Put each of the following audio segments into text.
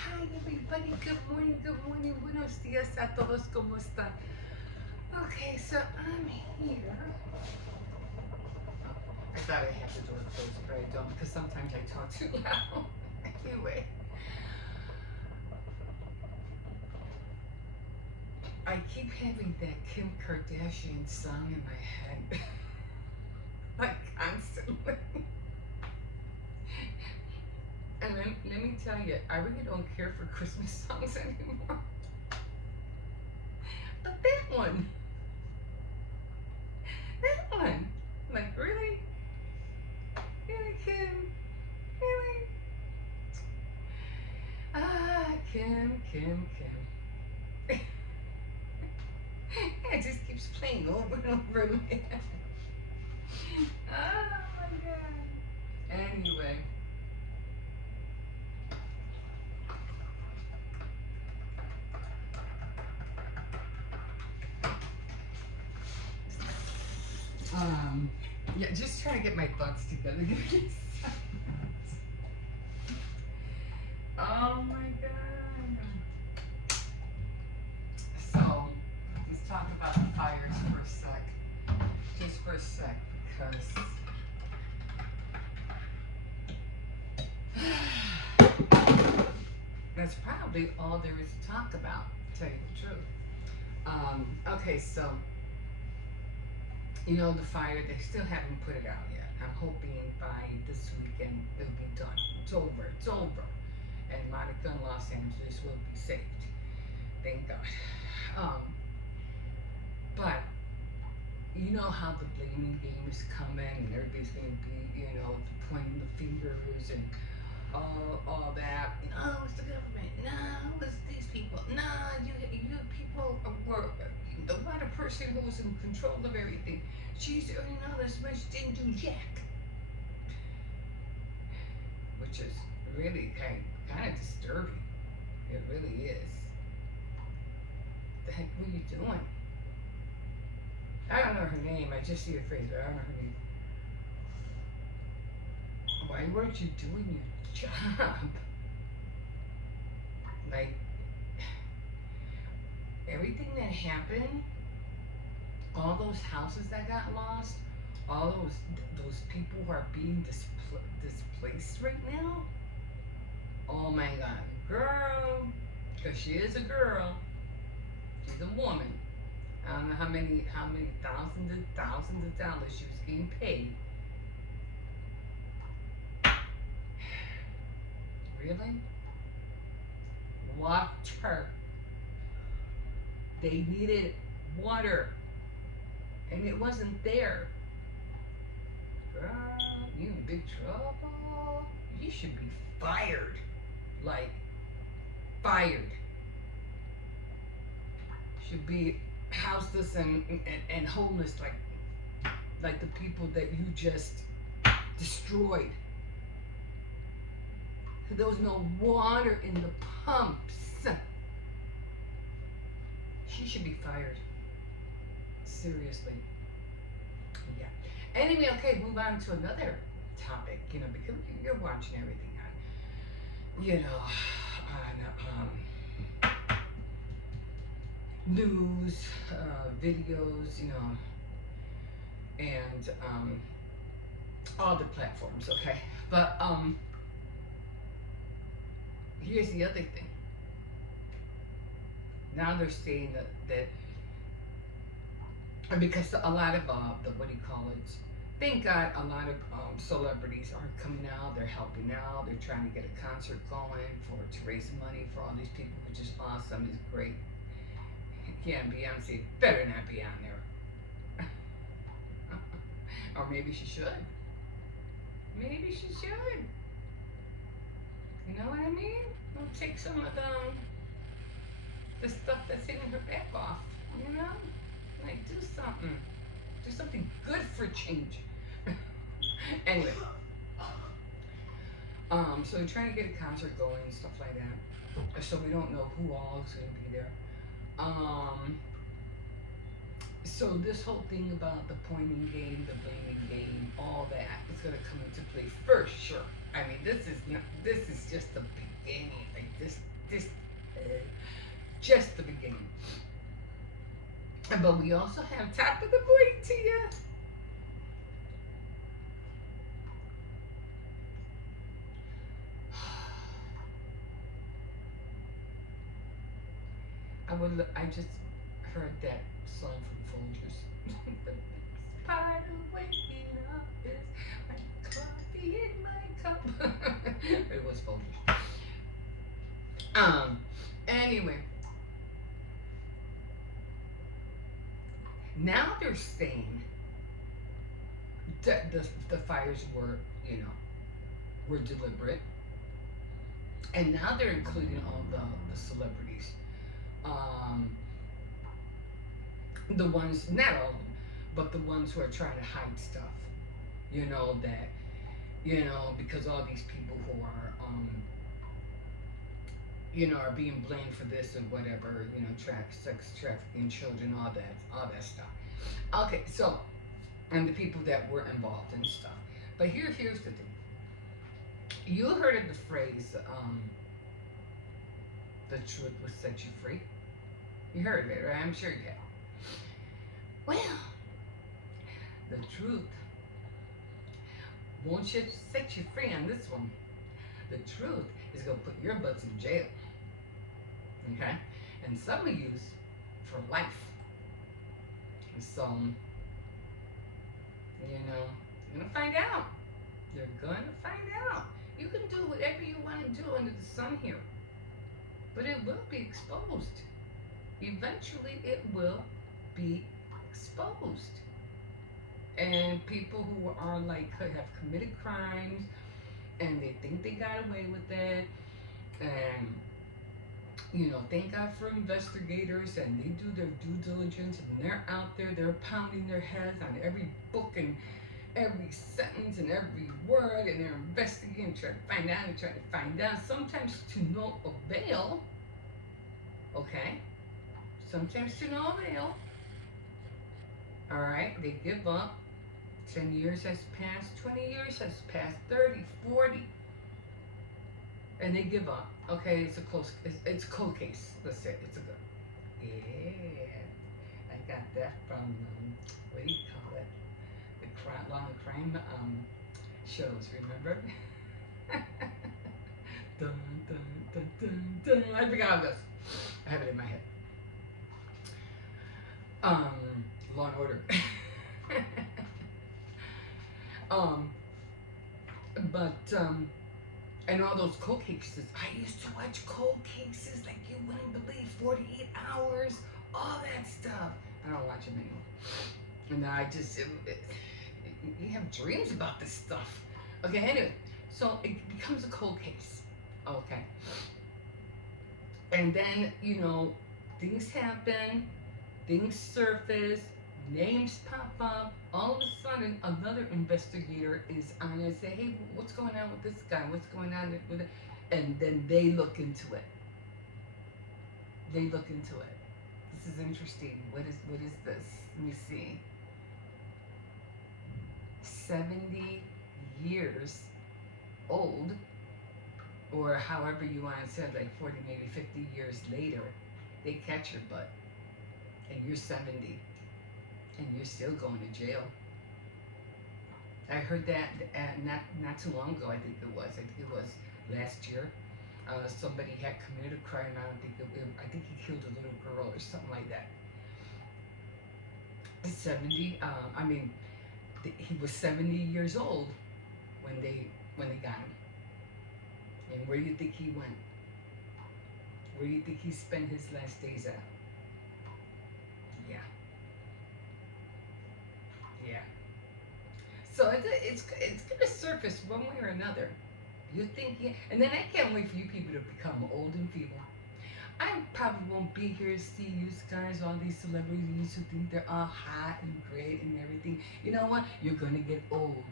Hi everybody, good morning, buenos dias a todos, ¿cómo están? Okay, so I'm here. I thought I had the door closed, but I don't because sometimes I talk too loud. Anyway, I keep having that Kim Kardashian song in my head, like constantly. And let me tell you, I really don't care for Christmas songs anymore. But that one, like really, really, Kim, really. Ah, Kim. It just keeps playing over and over in my head. Oh my god. Anyway. Um, yeah, just trying to get my thoughts together. Give me a second. Oh my god. So, let's talk about the fires for a sec. Just for a sec, because that's probably all there is to talk about, to tell you the truth. Okay, so, you know, the fire, they still haven't put it out yet. I'm hoping by this weekend it'll be done. It's over. It's over. And Monica in Los Angeles will be saved. Thank God. Um, but you know how the blaming game is coming, and everybody's going to be, pointing the fingers and all that. No, it's the government. No, it's these people. No, you people were the one person who was in control of everything. She's earning all this much, didn't do jack, which is really kind of disturbing. It really is. The heck were you doing? I don't know her name. I just see her face, but I don't know her name. Why weren't you doing your job? Like, everything that happened, all those houses that got lost, all those people who are being displaced right now. Oh my God, girl, because she is a girl, she's a woman. I don't know how many thousands of dollars she was getting paid. Really? Water. They needed water, and it wasn't there. Girl, you in big trouble. You should be fired. Like, fired. Should be houseless and homeless, like the people that you just destroyed. There was no water in the pumps. She should be fired. Seriously. Yeah. Anyway, okay, move on to another topic, because you're watching everything on news, videos, and all the platforms, okay? But here's the other thing. Now they're saying that because a lot of the what do you call it? Thank God a lot of celebrities are coming out. They're helping out. They're trying to get a concert going to raise money for all these people, which is awesome. It's great. Yeah, Beyonce better not be on there. Or maybe she should. Maybe she should. You know what I mean? We'll take some of the stuff that's hitting her back off. Like do something. Do something good for change. Anyway. So we're trying to get a concert going and stuff like that. So we don't know who all is gonna be there. So this whole thing about the pointing game, the blaming game, all that is going to come into play for sure. I mean, this is just the beginning. Like this, just the beginning. But we also have top of the morning to you. I just heard that song from Folgers. The best part of waking up is my coffee in my cup. It was Folgers. Um. Anyway, now they're saying that the fires were, were deliberate, and now they're including all the celebrities. Um, the ones, not all of them, but the ones who are trying to hide stuff. That because all these people who are are being blamed for this and whatever, sex trafficking, children, all that stuff. Okay, so and the people that were involved and stuff. But here's the thing. You heard of the phrase, "The truth will set you free." You heard of it, right? I'm sure you have. Well, the truth won't set you free on this one. The truth is gonna put your butts in jail. Okay, and some of you for life. And so, you're gonna find out. You're gonna find out. You can do whatever you want to do under the sun here, but it will be exposed. Eventually, it will be exposed. And people who are like have committed crimes and they think they got away with it, and thank God for investigators, and they do their due diligence, and they're out there, they're pounding their heads on every book and every sentence and every word, and they're investigating, trying to find out and trying to find out, sometimes to no avail. Okay? Sometimes to no avail. Alright, they give up. 10 years has passed, 20 years has passed, 30, 40. And they give up. Okay, it's a cold case. Let's say it's a good. Yeah, I got that from what do you call it? The long crime shows. Remember? Dun, dun, dun, dun, dun. I forgot how it goes. I have it in my head. Law and Order. um, but and all those cold cases. I used to watch cold cases like you wouldn't believe, 48 hours, all that stuff. I don't watch them anymore. And I just, you have dreams about this stuff. Okay, anyway, so it becomes a cold case. Okay. And then, things happen, things surface, names pop up. All of a sudden, another investigator is on and say, "Hey, what's going on with this guy? What's going on with it?" And then they look into it. They look into it. This is interesting. What is this? Let me see. 70 years old, or however you want to say it, like 40, maybe 50 years later, they catch your butt, and you're 70. And you're still going to jail. I heard that not too long ago. I think it was last year. Somebody had committed a crime. I think he killed a little girl or something like that. 70. He was 70 years old when they got him. And where do you think he went? Where do you think he spent his last days at? Yeah. Yeah. So it's gonna surface one way or another. You think, yeah, and then I can't wait for you people to become old and feeble. I probably won't be here to see you guys, all these celebrities who think they're all hot and great and everything. You know what? You're gonna get old,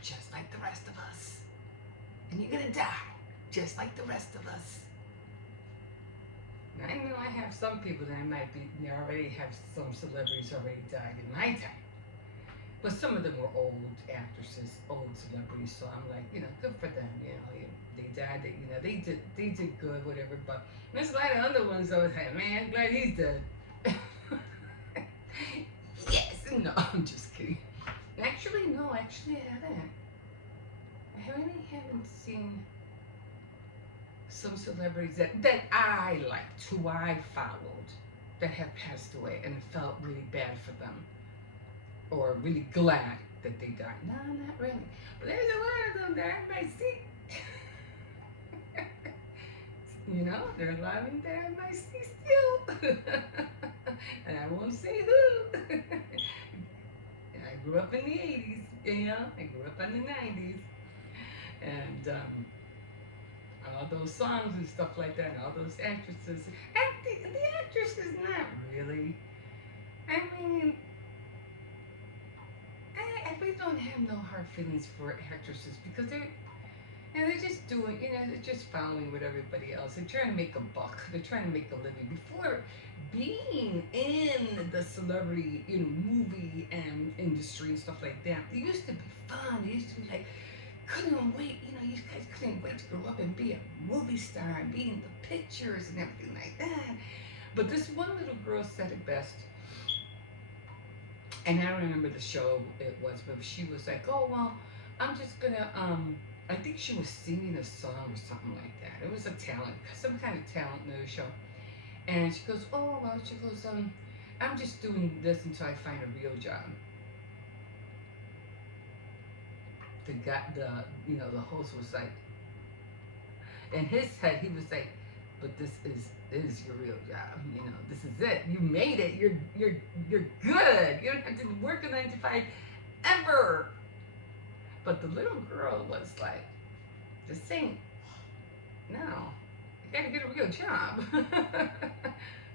just like the rest of us, and you're gonna die, just like the rest of us. I know I have some people that I might be, they already have some celebrities already died in my time. But some of them were old actresses, old celebrities. So I'm like, good for them. They died. They did good, whatever. But there's a lot of other ones. I was like, man, glad he's dead. Yes, no, I'm just kidding. Actually, no, actually, I haven't. I really haven't seen some celebrities that I liked, who I followed, that have passed away, and felt really bad for them, or really glad that they died. No, not really. But there's a lot of them that I might see. There are a lot of them that I might see still. And I won't say who. I grew up in the 80s, I grew up in the 90s. And all those songs and stuff like that, and all those actresses. The actress is not really. I mean, I really don't have no hard feelings for actresses because they're just doing, they're just following with everybody else. They're trying to make a buck. They're trying to make a living. Before being in the celebrity, movie and industry and stuff like that, it used to be fun. It used to be like, couldn't wait, you guys couldn't wait to grow up and be a movie star and be in the pictures and everything like that. But this one little girl said it best. And I don't remember the show it was, but she was like, oh, well, I'm just gonna, I think she was singing a song or something like that. It was a talent, some kind of talent in the show. And she goes, oh, well, she goes, I'm just doing this until I find a real job. The host was like, in his head, he was like, but this is your real job. This is it. You made it. You're good. You don't have to work a 9 to 5 ever. But the little girl was like, just saying, no, you gotta get a real job.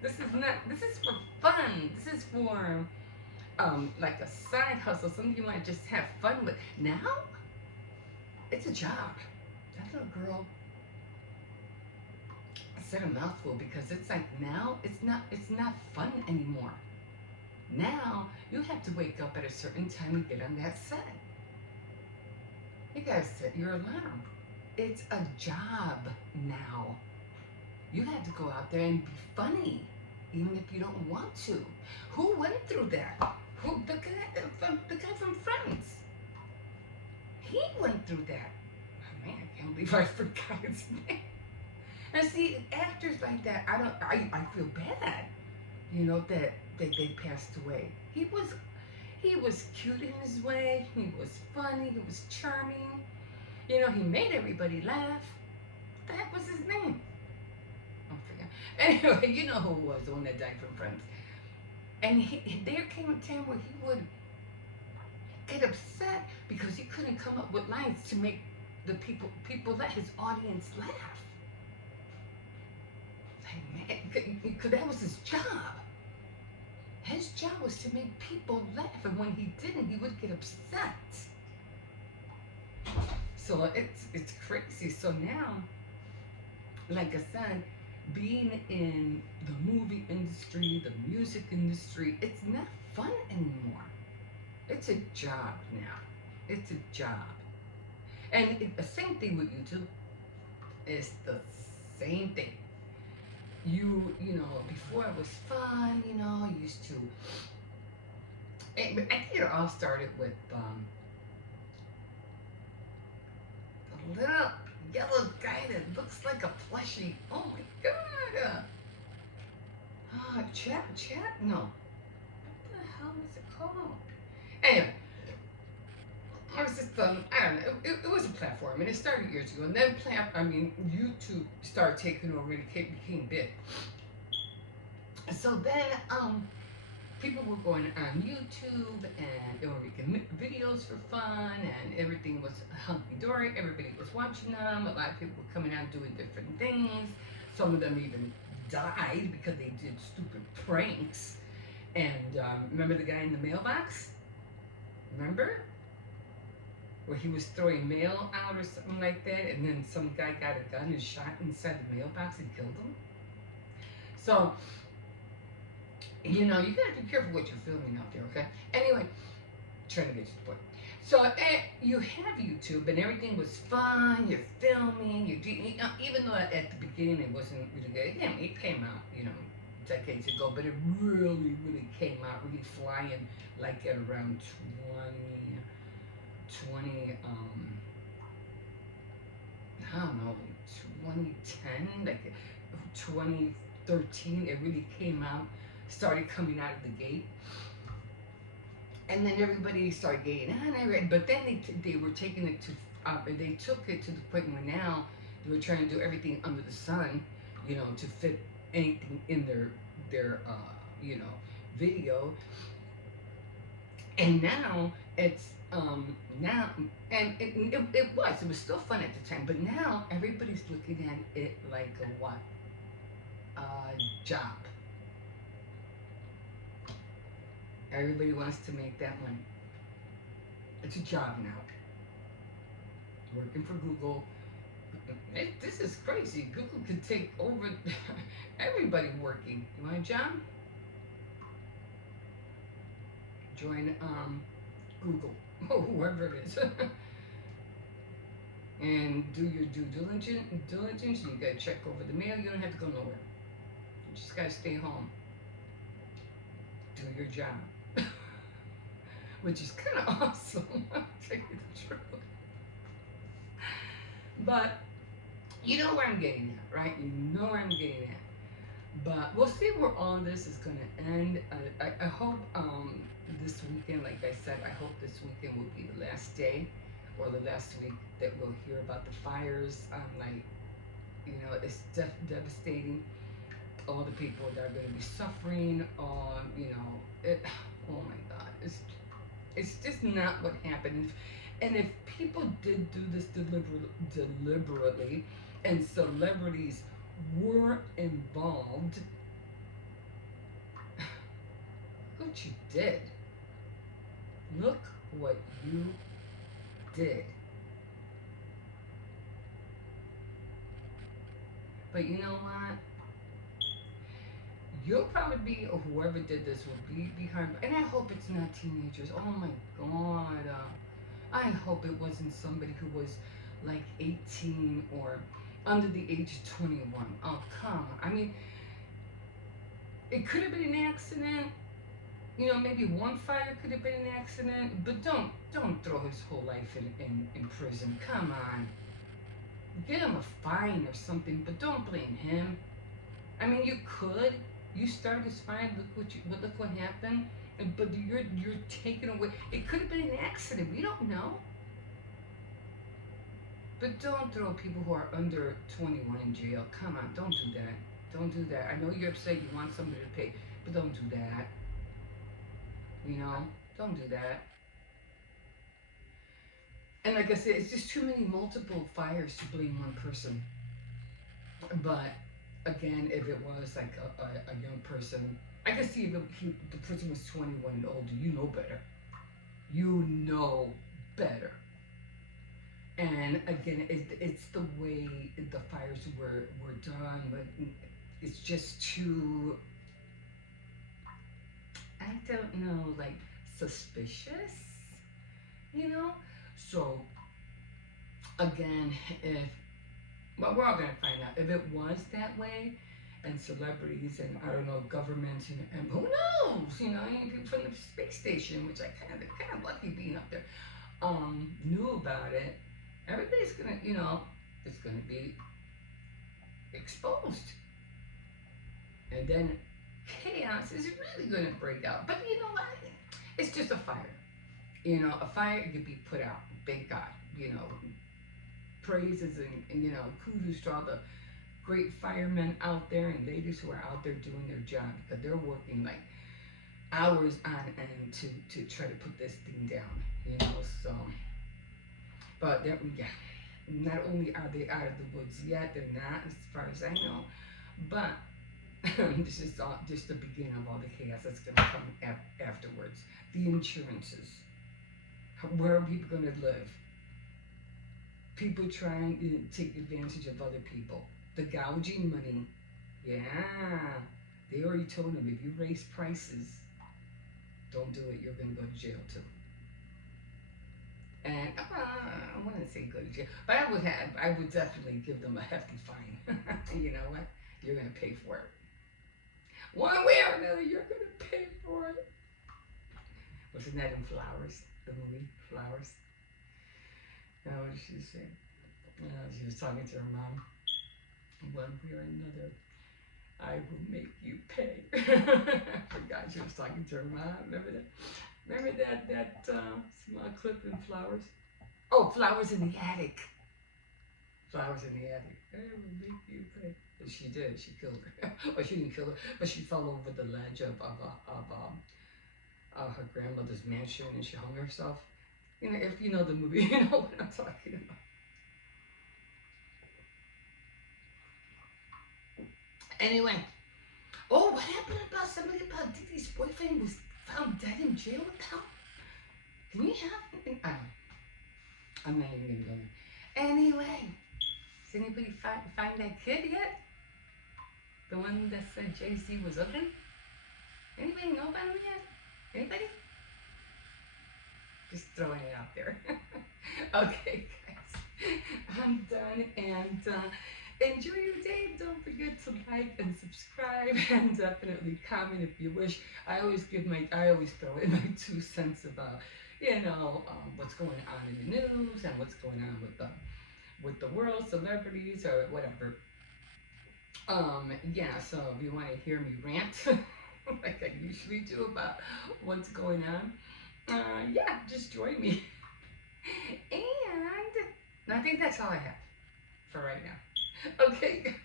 This is for fun. This is for like a side hustle, something you might just have fun with. Now, it's a job. That little girl said a mouthful because it's like now it's not fun anymore. Now you have to wake up at a certain time and get on that set. You gotta set your alarm. It's a job now. You have to go out there and be funny, even if you don't want to. Who went through that? The guy from Friends. He went through that. Oh, man, I can't believe I forgot his name. And see, actors like that, I feel bad, that they passed away. He was cute in his way. He was funny. He was charming. He made everybody laugh. What the heck was his name? I forgot. Anyway, you know who it was, the one that died from Friends. And there came a time where he would get upset because he couldn't come up with lines to make the people let his audience laugh. Like, man, because that was his job. His job was to make people laugh, and when he didn't, he would get upset. So it's crazy. So now, like I said, being in the movie industry, the music industry, it's not fun anymore. It's a job now. It's a job. And the same thing with YouTube. It's the same thing. Before it was fun, I used to. I think it all started with the little yellow guy that looks like a plushie. Oh my god! Chat? No. What the hell is it called? Anyway, I was just I don't know. It was a platform, and it started years ago. And then YouTube started taking over, and it became big. So then, people were going on YouTube, and they were making videos for fun, and everything was hunky dory. Everybody was watching them. A lot of people were coming out doing different things. Some of them even died because they did stupid pranks. And remember the guy in the mailbox? Remember? Where he was throwing mail out or something like that, and then some guy got a gun and shot inside the mailbox and killed him. So, you gotta be careful what you're filming out there, okay? Anyway, trying to get to the point. So you have YouTube and everything was fun. You're filming. Even though at the beginning it wasn't really good. Again, it came out decades ago, but it really came out really flying like at around 20, I don't know, 2010, like 2013. It really came out, started coming out of the gate, and then everybody started getting on it. But then they were taking it to they took it to the point where now they were trying to do everything under the sun, to fit anything in their video. And now it's now and it was still fun at the time, but now everybody's looking at it like a what, a job. Everybody wants to make that money. It's a job now. Working for Google. This is crazy. Google could take over everybody working. You want a job? Join Google, whoever it is, and do your due diligence. You gotta check over the mail. You don't have to go nowhere. You just gotta stay home. Do your job, which is kind of awesome. I'll tell you the truth. But you know where I'm getting at, right? You know where I'm getting at. But we'll see where all this is going to end. I hope this weekend, like I said, I hope this weekend will be the last day or the last week that we'll hear about the fires. It's devastating. All the people that are going to be suffering. Oh my God, it's just not what happened. And if people did do this deliberately, and celebrities were involved, look what you did. Look what you did. But you know what? You'll probably be, or whoever did this will be behind. And I hope it's not teenagers. Oh my God. I hope it wasn't somebody who was like 18 or under the age of 21. Oh, come on. I mean, it could have been an accident. Maybe one fire could have been an accident, but don't throw his whole life in prison. Come on. Get him a fine or something, but don't blame him. I mean, you could. You started this fire. Look what happened. But you're taking away. It could have been an accident. We don't know. But don't throw people who are under 21 in jail. Come on, don't do that. Don't do that. I know you're upset. You want somebody to pay, but don't do that. Don't do that. And like I said, it's just too many multiple fires to blame one person. But again, if it was like a young person, I can see if the person was 21 and older. You know better. You know better. And again, it's the way the fires were done, but it's just too, I don't know, like suspicious, So again, well, we're all gonna find out if it was that way, and celebrities and I don't know governments and who knows, even from the space station, which I kind of lucky being up there, knew about it. Everybody's gonna, it's gonna be exposed, and then chaos is really gonna break out. But you know what? It's just a fire. A fire could be put out. Thank God. Praises and kudos to all the great firemen out there and ladies who are out there doing their job, because they're working like hours on end to try to put this thing down. So. But not only are they out of the woods yet, they're not, as far as I know. But this is just the beginning of all the chaos that's going to come afterwards. The insurances. Where are people going to live? People trying to take advantage of other people. The gouging money, Yeah. They already told him if you raise prices, don't do it. You're gonna go to jail too. And I wouldn't say go to jail, but I would definitely give them a hefty fine. You know what? You're gonna pay for it. One way or another, you're gonna pay for it. Wasn't that in Flowers, the movie Flowers? Now what did she say? She was talking to her mom. One way or another, I will make you pay. I forgot she was talking to her mom. Remember that? Remember that small clip in Flowers? Oh, Flowers in the Attic. Flowers in the Attic. I will make you pay. And she did. She killed her. Well, she didn't kill her, but she fell over the ledge of her grandmother's mansion and she hung herself. You know, if you know the movie, you know what I'm talking about. Anyway, oh, what happened about somebody about Didi's boyfriend was found dead in jail now? Can you have? I'm not even gonna go there. Anyway, has anybody find that kid yet? The one that said Jay-Z was looking? Anybody know about him yet? Anybody? Just throwing it out there. Okay, guys, I'm done, and enjoy your day. Don't forget to like and subscribe, and definitely comment if you wish. I always throw in my 2 cents about, what's going on in the news and what's going on with the world, celebrities or whatever. Yeah. So if you want to hear me rant, like I usually do about what's going on, yeah, just join me. And I think that's all I have for right now. Okay.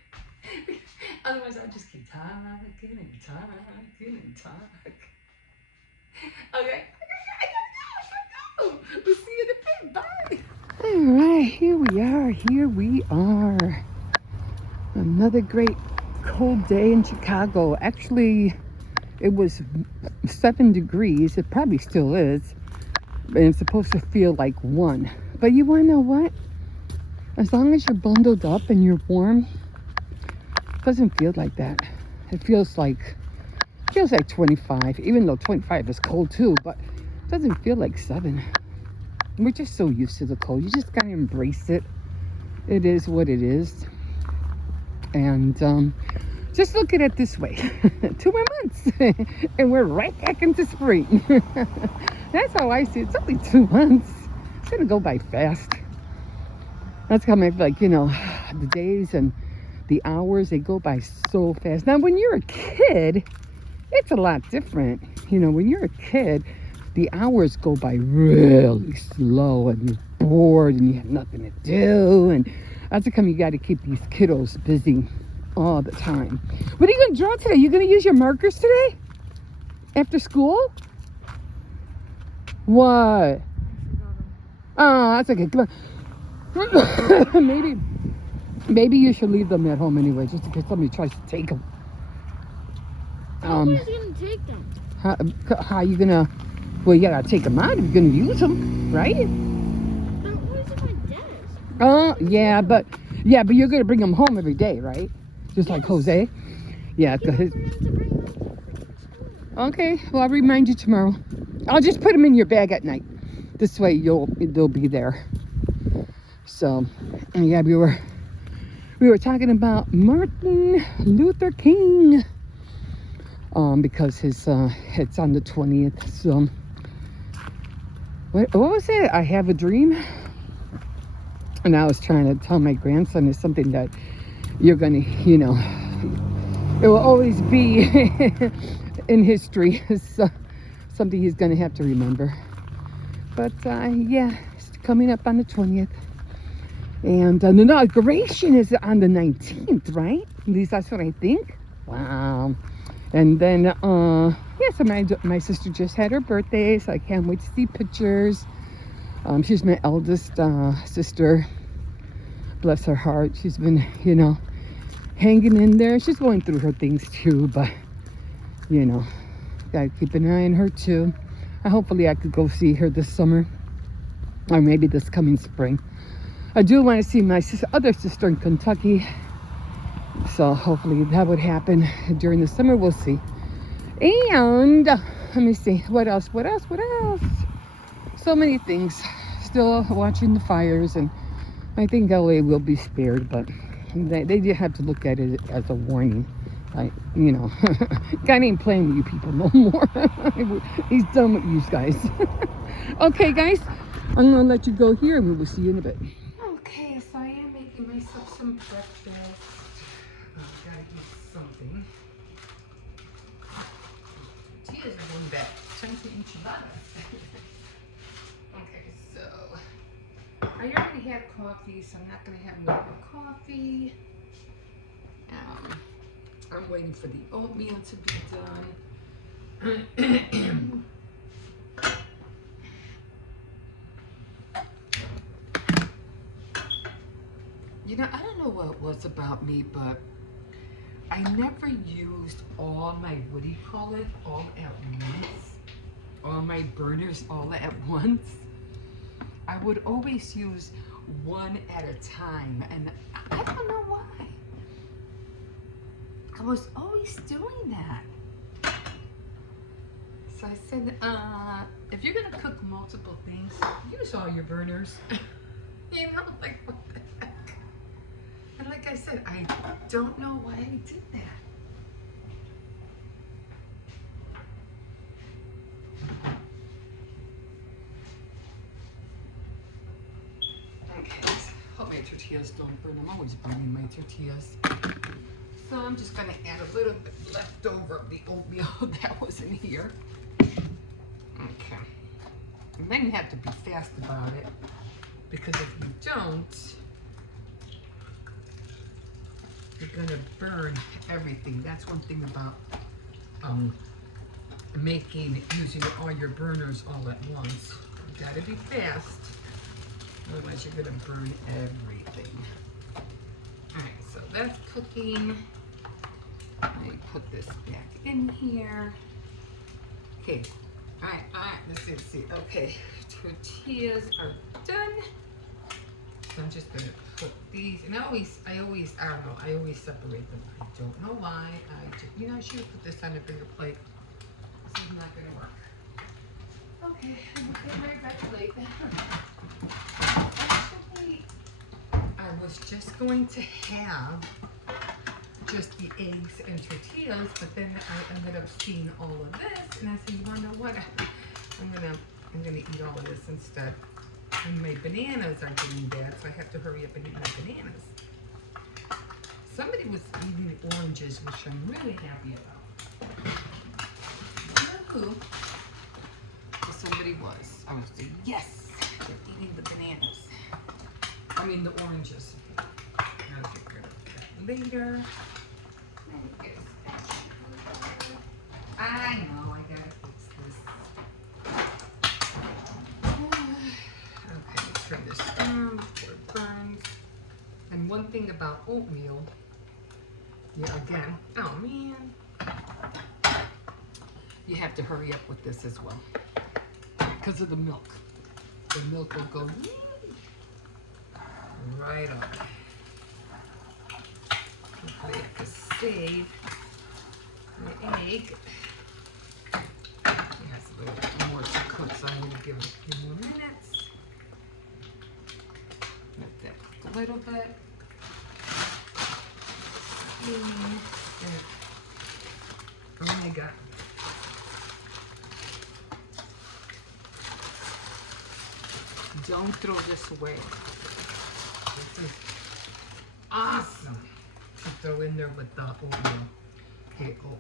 Otherwise, I'll just keep talking and talking and talking. Okay. I gotta go. We'll see you in a bit. Bye. All right, here we are. Here we are. Another great cold day in Chicago. Actually, it was 7 degrees. It probably still is. And it's supposed to feel like 1. But you want to know what? As long as you're bundled up and you're warm, it doesn't feel like that. It feels like 25, even though 25 is cold too, but it doesn't feel like 7. We're just so used to the cold. You just gotta embrace it. It is what it is. And just look at it this way. 2 more months and we're right back into spring. That's how I see it. It's only 2 months. It's gonna go by fast. That's how I feel like, the days and the hours, they go by so fast. Now, when you're a kid, it's a lot different. When you're a kid, the hours go by really slow and you're bored and you have nothing to do. And that's how you got to keep these kiddos busy all the time. What are you going to draw today? You going to use your markers today? After school? What? Oh, that's okay. Come on. Maybe you should leave them at home anyway, just in case somebody tries to take them. Nobody's gonna take them. How you gonna? Well, you gotta take them out if you're gonna use them, right? But where's my desk? Yeah, but you're gonna bring them home every day, right? Just like Jose. Yeah. Okay. Well, I'll remind you tomorrow. I'll just put them in your bag at night. This way, they'll be there. So, yeah, we were talking about Martin Luther King, because his it's on the 20th. So, what was it? I have a dream, and I was trying to tell my grandson it's something that you're gonna, it will always be in history. It's something he's gonna have to remember. But yeah, it's coming up on the 20th. And the inauguration is on the 19th, right? At least that's what I think. Wow. And then, so my sister just had her birthday, so I can't wait to see pictures. She's my eldest sister. Bless her heart. She's been, hanging in there. She's going through her things too, but, gotta keep an eye on her too. Hopefully I could go see her this summer, or maybe this coming spring. I do want to see my other sister in Kentucky. So hopefully that would happen during the summer. We'll see. And let me see. What else? What else? What else? So many things. Still watching the fires, and I think LA will be spared, but they do have to look at it as a warning. Like, you know, God ain't playing with you people no more. He's done with you guys. Okay, guys, I'm gonna let you go here, and we will see you in a bit. Okay, so I am making myself some breakfast. Gotta eat something. Tortillas are going back. Time to enchiladas. Okay, so I already had coffee, so I'm not gonna have no more coffee. I'm waiting for the oatmeal to be done. You know, I don't know what it was about me, but I never used all my, what do you call it, all at once. All my burners all at once. I would always use one at a time, and I don't know why. I was always doing that. So I said, if you're gonna cook multiple things, use all your burners. You know, like what the heck? And like I said, I don't know why I did that. Okay, hope my tortillas don't burn. I'm always burning my tortillas. So I'm just gonna add a little bit left over of the oatmeal that was in here. Okay. And then you have to be fast about it, because if you don't, you're gonna burn everything. That's one thing about using all your burners all at once. You gotta be fast, otherwise you're gonna burn everything. Alright, so that's cooking. Let me put this back in here. Okay, alright, let's see. Okay, tortillas are done. So I'm just gonna put these, and I always, I don't know, I always separate them. I don't know why. You know, I should have put this on a bigger plate. This is not gonna work. Okay, I'm gonna get my red plate. Actually, I was just going to have just the eggs and tortillas, but then I ended up seeing all of this, and I said, you wanna know what? I'm gonna eat all of this instead. And my bananas are getting bad, so I have to hurry up and eat my bananas. Somebody was eating the oranges, which I'm really happy about. I don't know who, but somebody was. I was like, yes, they're eating the bananas. I mean the oranges. I'll get rid of that later. I know, I gotta fix this. Okay, let's turn this down before it burns. And one thing about oatmeal, yeah, again, oh man, you have to hurry up with this as well, because of the milk. The milk will go right up. Hopefully I can save the egg. It has a little bit more to cook, so I'm going to give it a few more minutes. Let that cook a little bit. Oh my God. Don't throw this away. This is awesome to throw in there with the oatmeal. Okay, oh,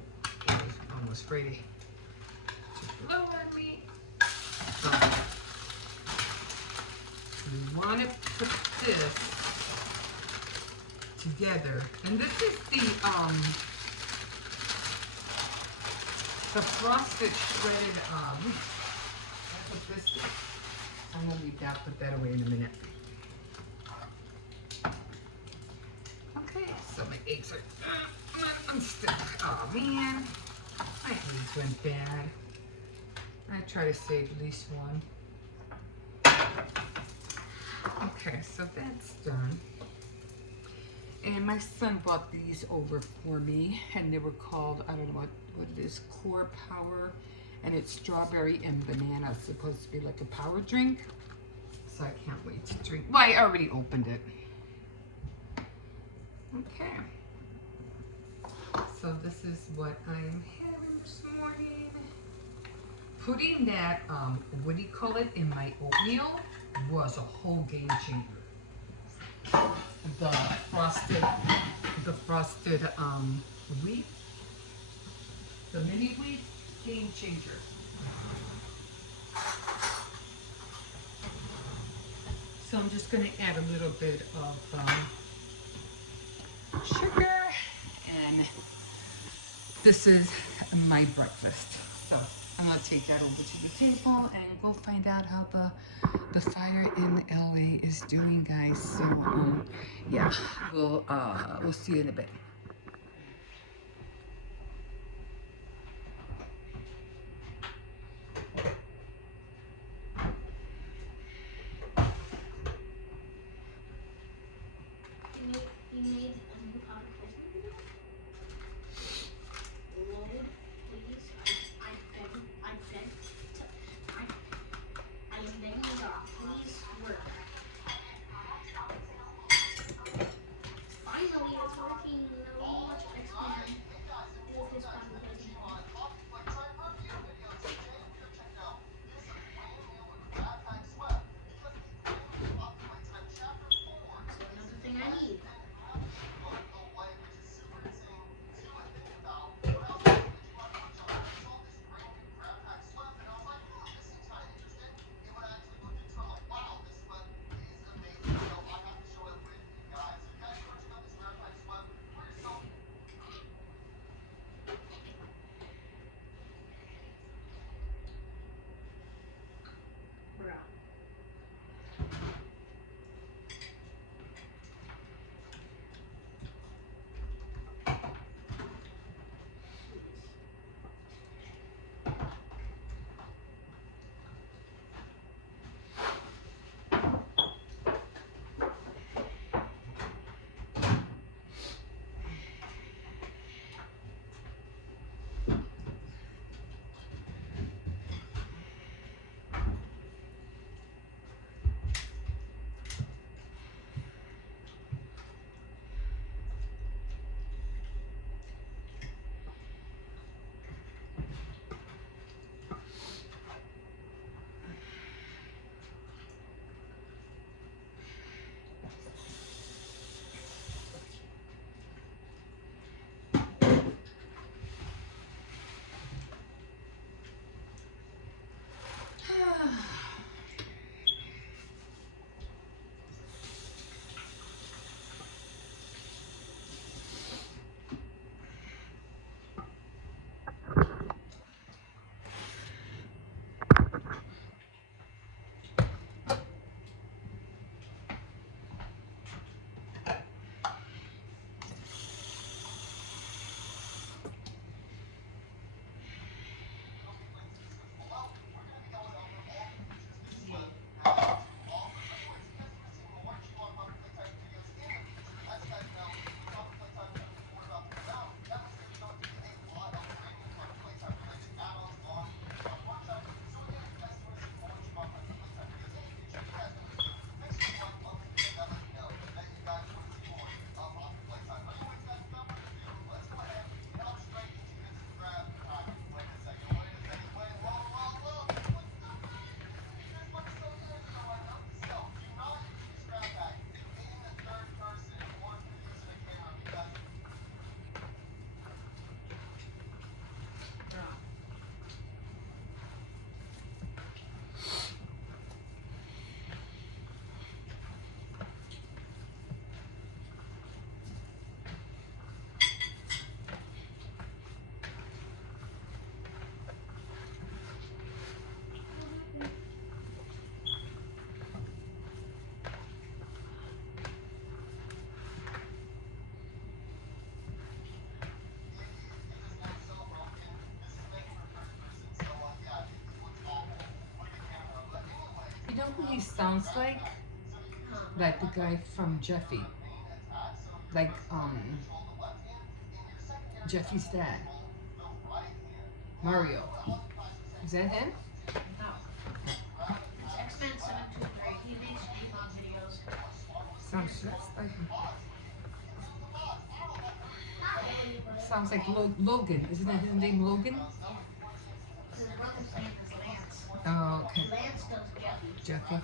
it's almost ready to blow on me. We want to put this together, and this is the frosted shredded that's what this is. I'm gonna leave that, put that away in a minute. Okay, so my eggs are unstuck. Oh man, my eggs went bad. I try to save at least one. Okay, so that's done. And my son bought these over for me, and they were called, I don't know what it is, Core Power, and it's strawberry and banana. It's supposed to be like a power drink. So I can't wait to drink. Well, I already opened it. Okay. So this is what I'm having this morning. Putting that, what do you call it, in my oatmeal was a whole game changer. The frosted wheat, the mini wheat, game changer. So I'm just going to add a little bit of sugar, and this is my breakfast. So I'm going to take that over to the table and go find out how the fire in LA is doing, guys. So yeah, we'll see you in a bit. You made a new powder coconut milk? Load, please. I beg. I am begging you, please work. Finally, it's working. No much X-Man with his powder coconut milk. So another thing I need. Bruh. You know who he sounds like? Huh. Like the guy from Jeffy. like Jeffy's dad, Mario. Is that him? No. It's X-Men 723. He makes Meatballs videos. Sounds just like him. Sounds like Logan. Isn't that his name, Logan? His brother's name is Lance. Oh, okay. Lance does Jeffy. Jeffy.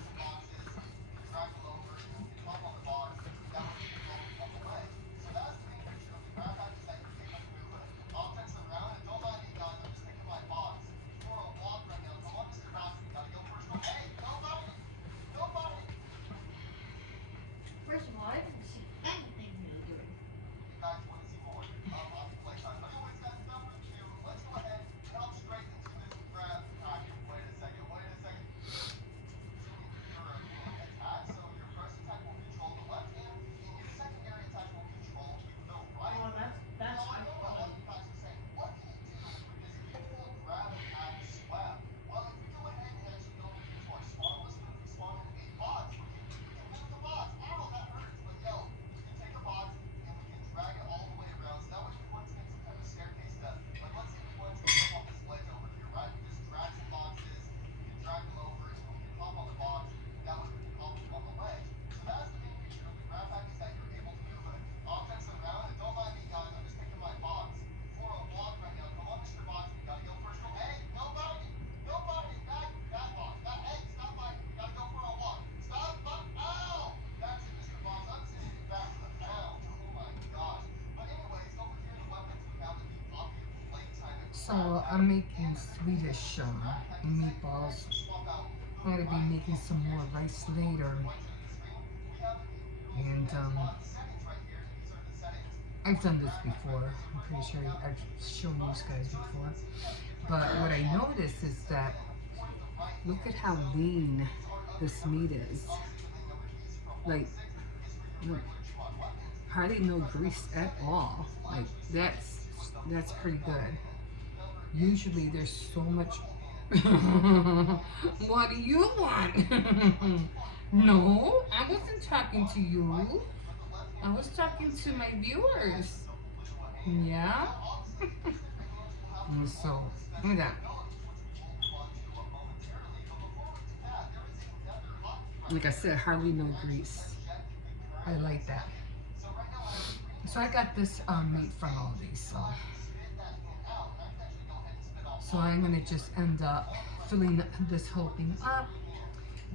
First of all, I didn't see anything new doing. Oh, that's my problem. So I'm making Swedish meatballs. I'm gonna be making some more rice later, and I've done this before. I'm pretty sure I've shown you guys before. But what I noticed is that look at how lean this meat is. Like, look, hardly no grease at all. Like that's pretty good. Usually there's so much. What do you want? No, I wasn't talking to you. I was talking to my viewers. Yeah. And so, look at that. Like I said, hardly no grease. I like that. So I got this meat from Aldi. So I'm gonna just end up filling this whole thing up.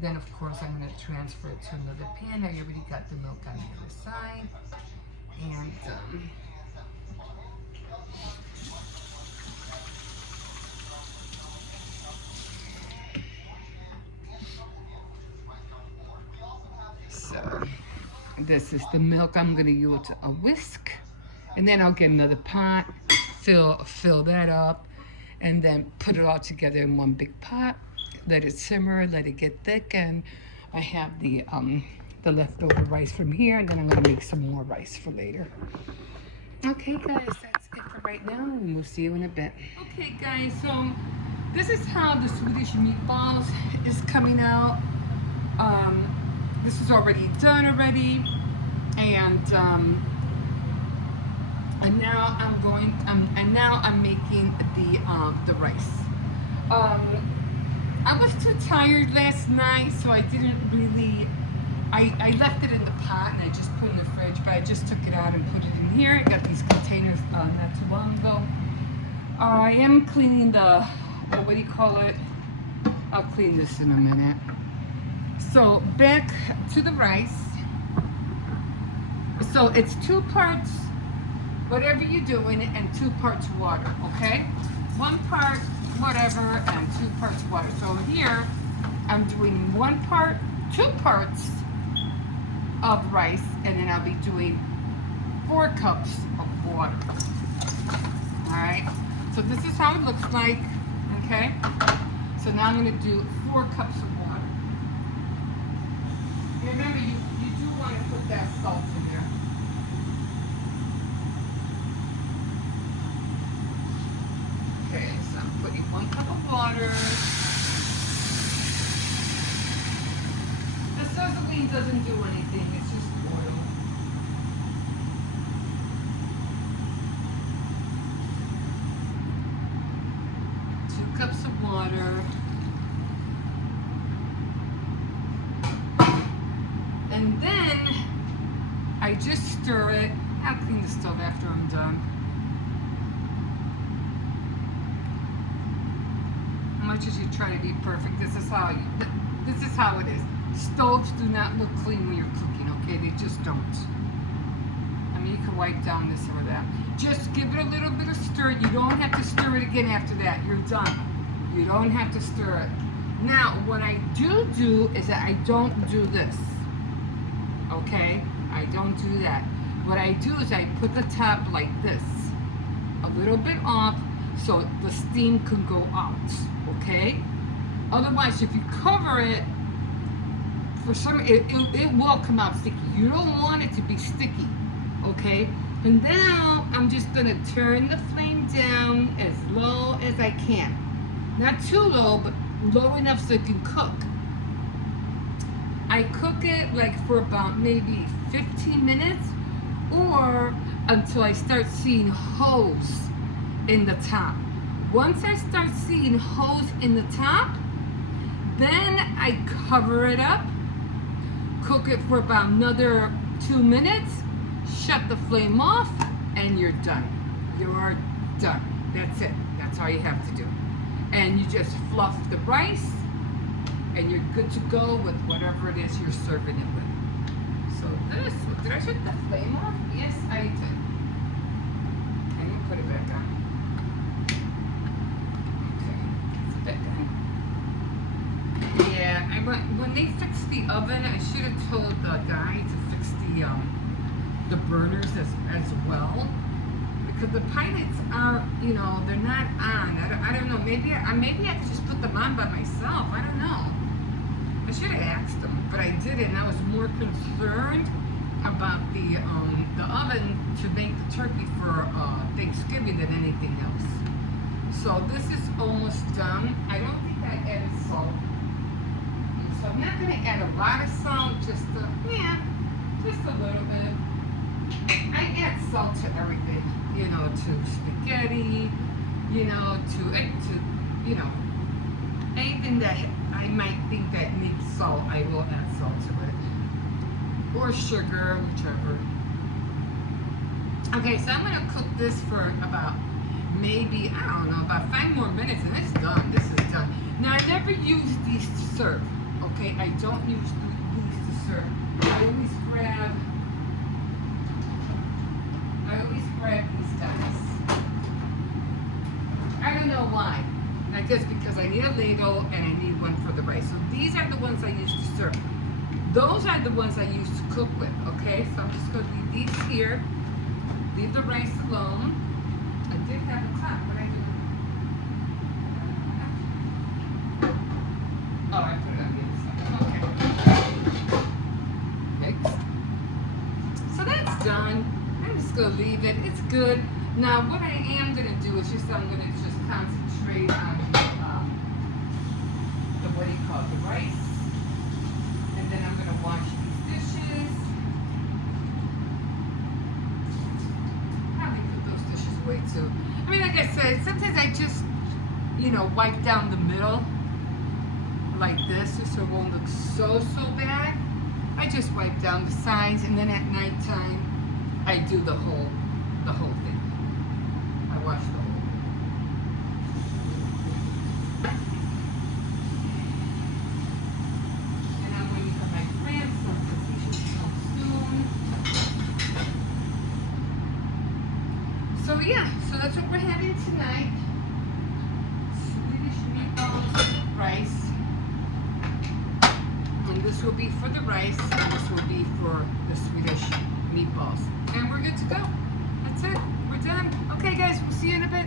Then of course I'm gonna transfer it to another pan. I already got the milk on the other side. And so this is the milk. I'm gonna use a whisk, and then I'll get another pot, fill that up, and then put it all together in one big pot. Let it simmer, let it get thick, and I have the leftover rice from here, and then I'm gonna make some more rice for later. Okay, guys, that's it for right now, and we'll see you in a bit. Okay, guys, so this is how the Swedish meatballs is coming out. This is already done already, and now I'm making the rice. I was too tired last night, so I didn't really. I left it in the pot and I just put it in the fridge, but I just took it out and put it in here. I got these containers not too long ago. I am cleaning what do you call it? I'll clean this in a minute. So back to the rice. So it's 2 parts, whatever you're doing, and 2 parts water, okay? 1 part whatever and 2 parts water. So here I'm doing 2 parts of rice, and then I'll be doing 4 cups of water. All right, so this is how it looks like, okay? So now I'm gonna do 4 cups of water. Remember, you do want to put that salt in there. Okay, so I'm putting 1 cup of water. The sizzling doesn't do anything, it's just oil. butter. And then I just stir it. I'll clean the stove after I'm done. Much as you try to be perfect, this is how it is. Stoves do not look clean when you're cooking, okay? They just don't. I mean, you can wipe down this or that. Just give it a little bit of stir. You don't have to stir it again after that. You're done. You don't have to stir it. Now, what I do is that I don't do this, okay? I don't do that. What I do is I put the top like this, a little bit off, so the steam can go out, okay? Otherwise, if you cover it, for some, it will come out sticky. You don't want it to be sticky, okay? And now I'm just gonna turn the flame down as low as I can. Not too low, but low enough so it can cook. I cook it like for about maybe 15 minutes or until I start seeing holes in the top. Once I start seeing holes in the top, then I cover it up, cook it for about another 2 minutes, shut the flame off, and you're done. You're done. That's it. That's all you have to do. And you just fluff the rice, and you're good to go with whatever it is you're serving it with. So this, did I shut the flame off? Yes, I did. I'm gonna put it back on. Yeah, when they fixed the oven, I should have told the guy to fix the burners as well, because the pilots are, they're not on. I don't know. Maybe I could just put them on by myself. I don't know. I should have asked them, but I didn't. I was more concerned about the oven to make the turkey for Thanksgiving than anything else. So this is almost done. I don't think I added salt. So I'm not going to add a lot of salt, just a little bit. I add salt to everything, to spaghetti, to anything that I might think that needs salt, I will add salt to it. Or sugar, whichever. Okay, so I'm going to cook this for about maybe, I don't know, about 5 more minutes and it's done. This is done. Now, I never use these to serve, okay? I don't use these to serve. I always grab these guys. I don't know why. I guess because I need a ladle and I need one for the rice. So these are the ones I use to serve. Those are the ones I use to cook with, okay? So I'm just going to leave these here. Leave the rice alone. I did have a top, but I didn't. Oh, I put it on the other side. Okay. Mix. So that's done. I'm just gonna leave it. It's good. Now, what I am gonna do is I'm gonna just concentrate on the rice, and then I'm gonna wash these dishes. Probably put those dishes away too. I mean, like I said, sometimes I just, wipe down the middle like this, just so it won't look so bad. I just wipe down the sides, and then at nighttime, I do the whole thing. I wash the whole thing. And I'm waiting for my grandson because he should come soon. So yeah, so that's what we're having tonight. Swedish meatballs, rice. And this will be for the rice, and this will be for the Swedish meatballs. And we're good to go. That's it. We're done. Okay, guys, we'll see you in a bit.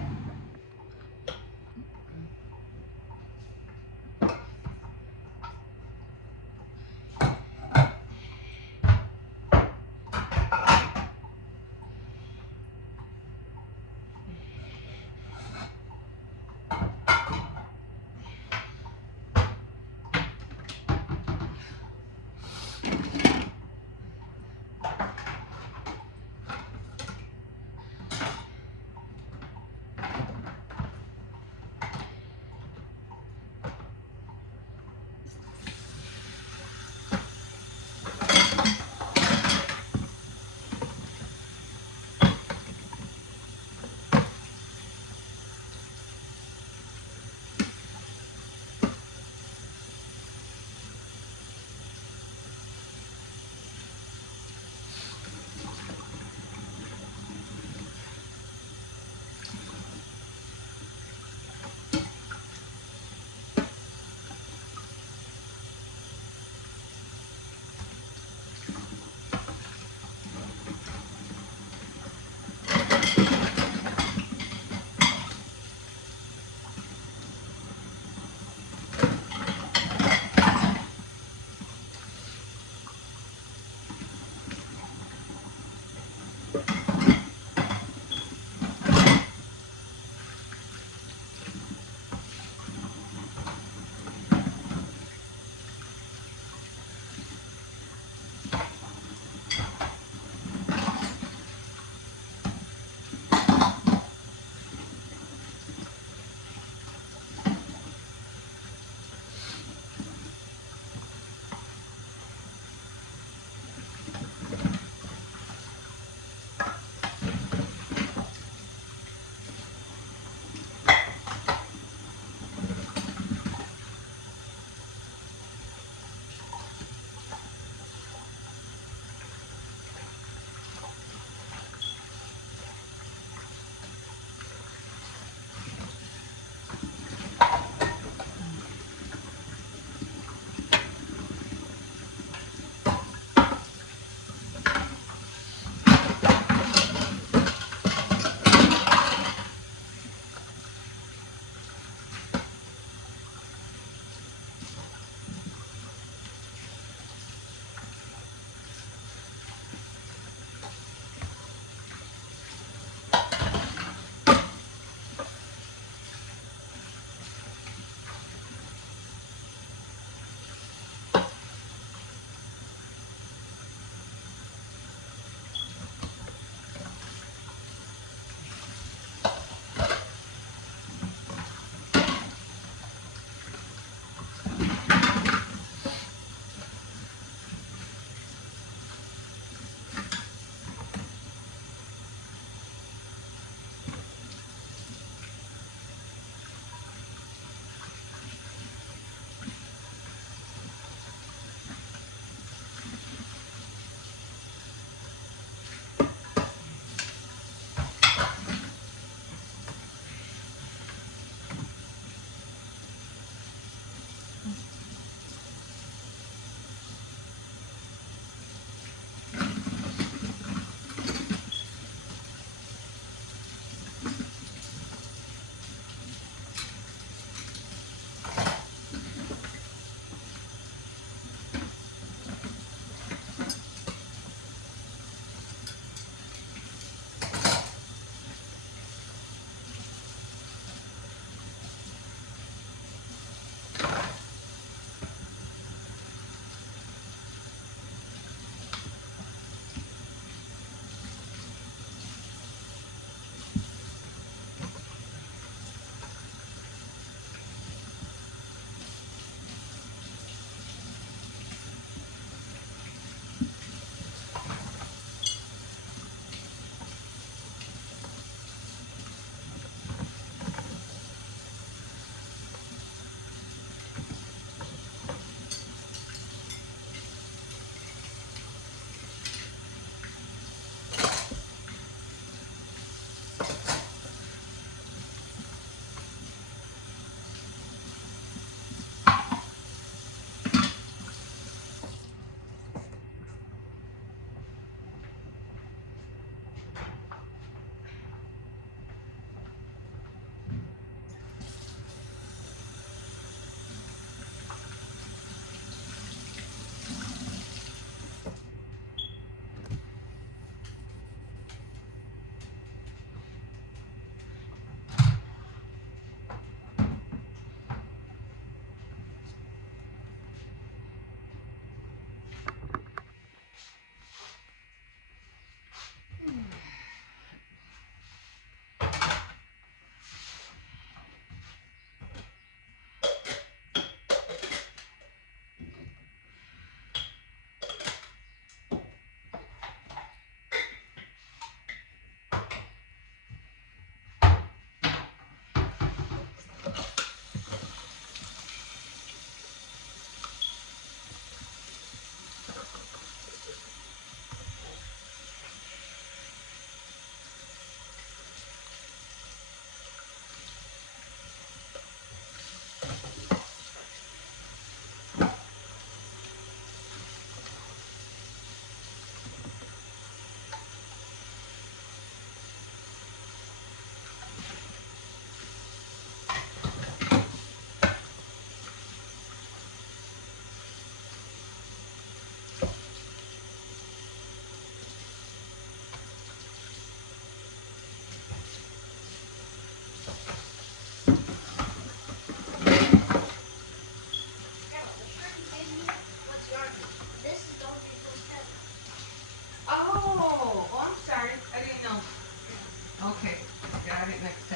it next